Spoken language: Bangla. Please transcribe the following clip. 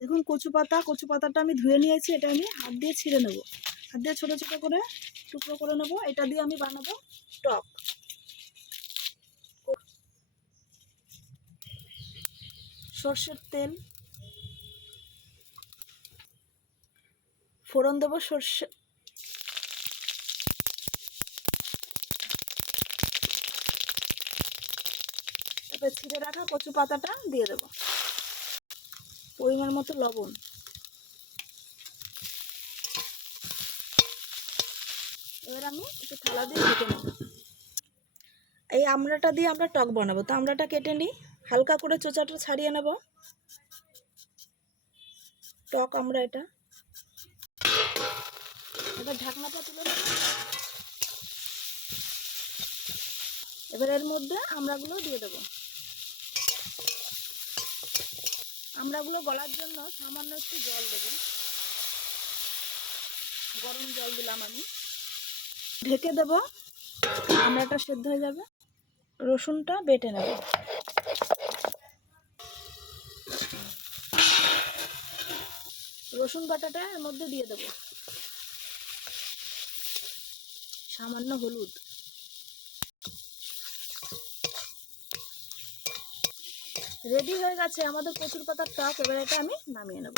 দেখুন কচু পাতা, কচু পাতাটা আমি ধুয়ে নিয়েছি, এটা আমি হাত দিয়ে ছিঁড়ে নেব। হাত দিয়ে ছোটো ছোটো করে টুকরো করে নেব, এটা দিয়ে আমি বানাবো টক। সর্ষের তেল। ফোড়ন দেবো সর্ষে ছিঁড়ে রাখা কচু পাতাটা দিয়ে দেবো। পরিমাণ মতো লবণ। এবার আমি একটু থালা দিয়ে কেটে নেব। এই আমড়াটা দিয়ে আমরা টক বানাবো। তো আমড়াটা কেটে নিই। হালকা করে চোচাটা ছাড়িয়ে নেব। টক আমরা এটা। এবার ঢাকনাটা তুলে নেব। এবার এর মধ্যে আমড়াগুলো দিয়ে দেবো। আমড়াগুলো গলার জন্য সামান্য একটু জল দেবো। গরম জল দিলাম আমি। ঢেকে দেবো। আমড়াটা সেদ্ধ হয়ে যাবে। রসুনটা বেটে নেব। রসুন বাটাটা এর মধ্যে দিয়ে দেবো। সামান্য হলুদ। রেডি হয়ে গেছে আমাদের প্রচুর পাতার টক এবার এটা আমি নামিয়ে নেব।